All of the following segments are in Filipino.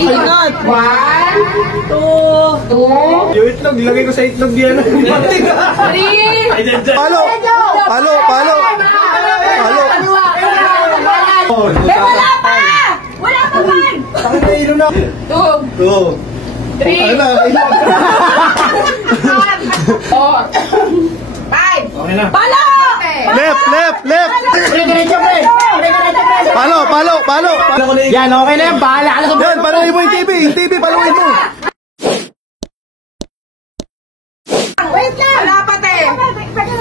Ikot. 1, 2. Yung itlog, ilagay ko sa itlog yan. 3. Palo! Palo! Palo! Palo! Wala pa! Wala pa man! Bakit na ilo na? 2, 3, 4, 5. Okay na. Palo! Left! Left! Left! Diretso, pre! Palo! Palo! Palo! Yan, okay na yan. Bahala ka na sa Yan! Paluin mo yung TV! Yung TV! Paluin mo! Wait lang! Wala pa, te!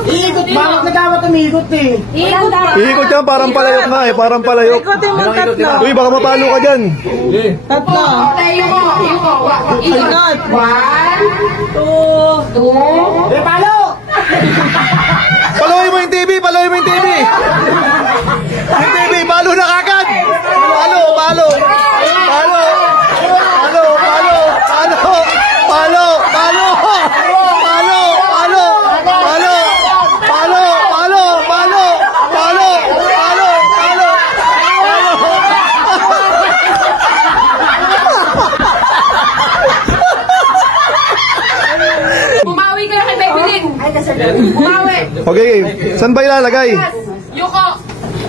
Iikot, bakit nagkamat umikot eh? Ikot lang! Iikot yan! Parang palayok nga eh! Parang palayok! Ikotin mo tatlo! Uy! Baka mapalo ka dyan! Tatlo! Ikot! 1, 2. Palo! Paluin mo yung TV! Paluin mo yung TV! Yung TV! Palo na kagad! Palo! Palo! Palo! Palo! Palo! Palo! Palo! Palo! Palo! Palo! Palo! Palo! Palo! Palo! Palo! Palo! Palo! Bumawi ka na kay Bebelin! Bumawi! Okay, saan ba ilalagay? Yuko!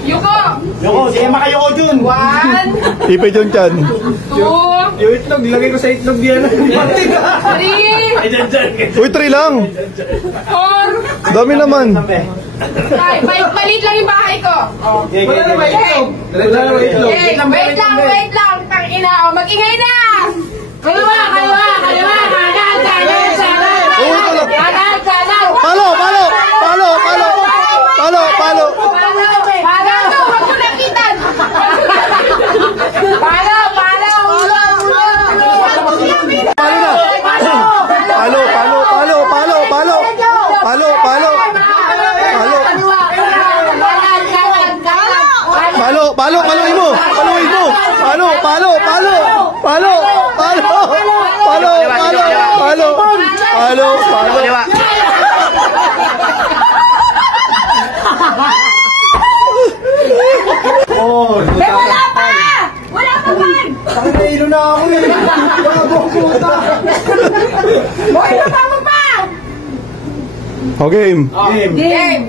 Yuko! Yoko, sige makayoko dun. 1, Ipe John Chan. 2, Yung itlog, ilagay ko sa itlog yan. 3, Uy, 3 lang. 4, Dami naman. 5. Maliit lang yung bahay ko. Wala na may itlog. Wala na may itlog. Wait lang. Tangina, mag-ingay na! Kaliwa! Palo! Palo! Palo! Palo! Palo! Palo! Huwag mo nakitan! Palo! Palo na! Palo! Palo! Palo! Palo! Palo! Palo! Palo! Palo! Palo! Paluin mo! Paluin mo! Palo! Palo! Palo! Palo! Palo! Palo! Palo! Palo! Palo! Palo! Oh, Wala pa! Wala pa man! bakit na ilo na ako eh? Bago ang puta. Boy, baba mo pa! Okay. Game!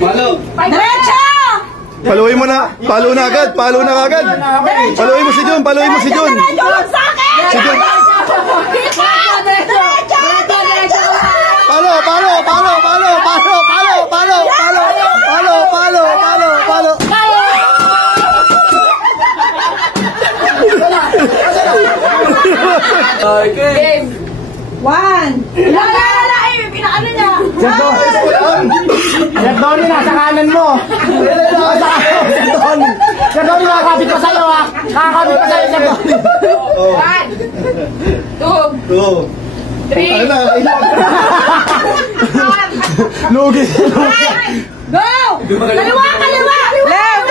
Palo. Diretso! Paluin mo na. Palo na agad. Palo na agad. Paluin mo si John. Paluin mo si John. Diretso sa akin! Si John. Diretso! Palo! Palo! Palo! Palo! Palo! Palo! Palo! Palo! Palo! Palo! Palo! Palo! Game! 1! Wala! Pinaano niya? Sir Donnie, nasa kanan mo. Sir Donnie, nakakapit pa sa'yo ha. Nakakapit pa sa'yo, Sir Donnie. 1, 2, 3. Lugi. Go! Kaliwa! Left!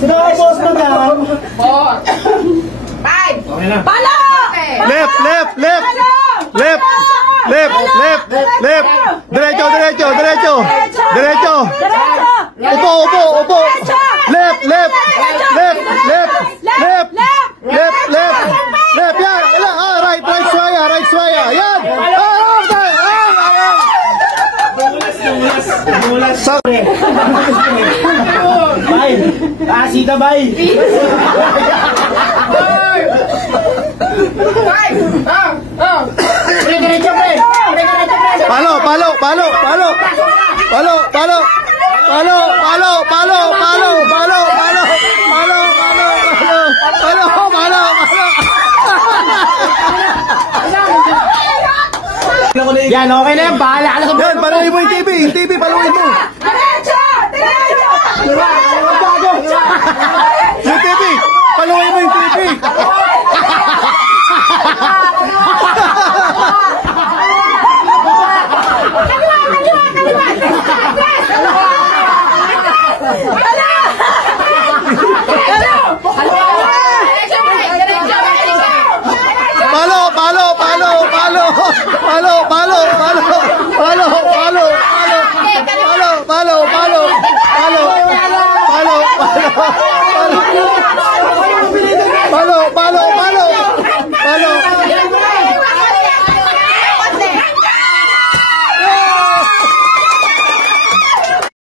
Sino ang boss mo na? 4, 5. Okay na. Palo! Left! Left! Left! Left! Left! Left! Left! Diretso! Diretso! Diretso! Diretso! Upo! Upo! Upo! Left! Left! Left! Left! Left! Left! Left! Left! Yan! Right! Right swaya! Right swaya! Yan! Sorry! Bay! Sita bay! 5. Diretso, pre! Palo! Palo! Palo! Palo! Palo! Palo! Palo! Palo! Palo! Palo! Palo! Palo! Palo! Palo! Palo! Palo! Palo! Ako na Yan, okay na yan. Bahala ka na sa Yan, paluin mo yung TV. Yung TV, paluin mo. Diretso! Diretso! Diba? Ano ba?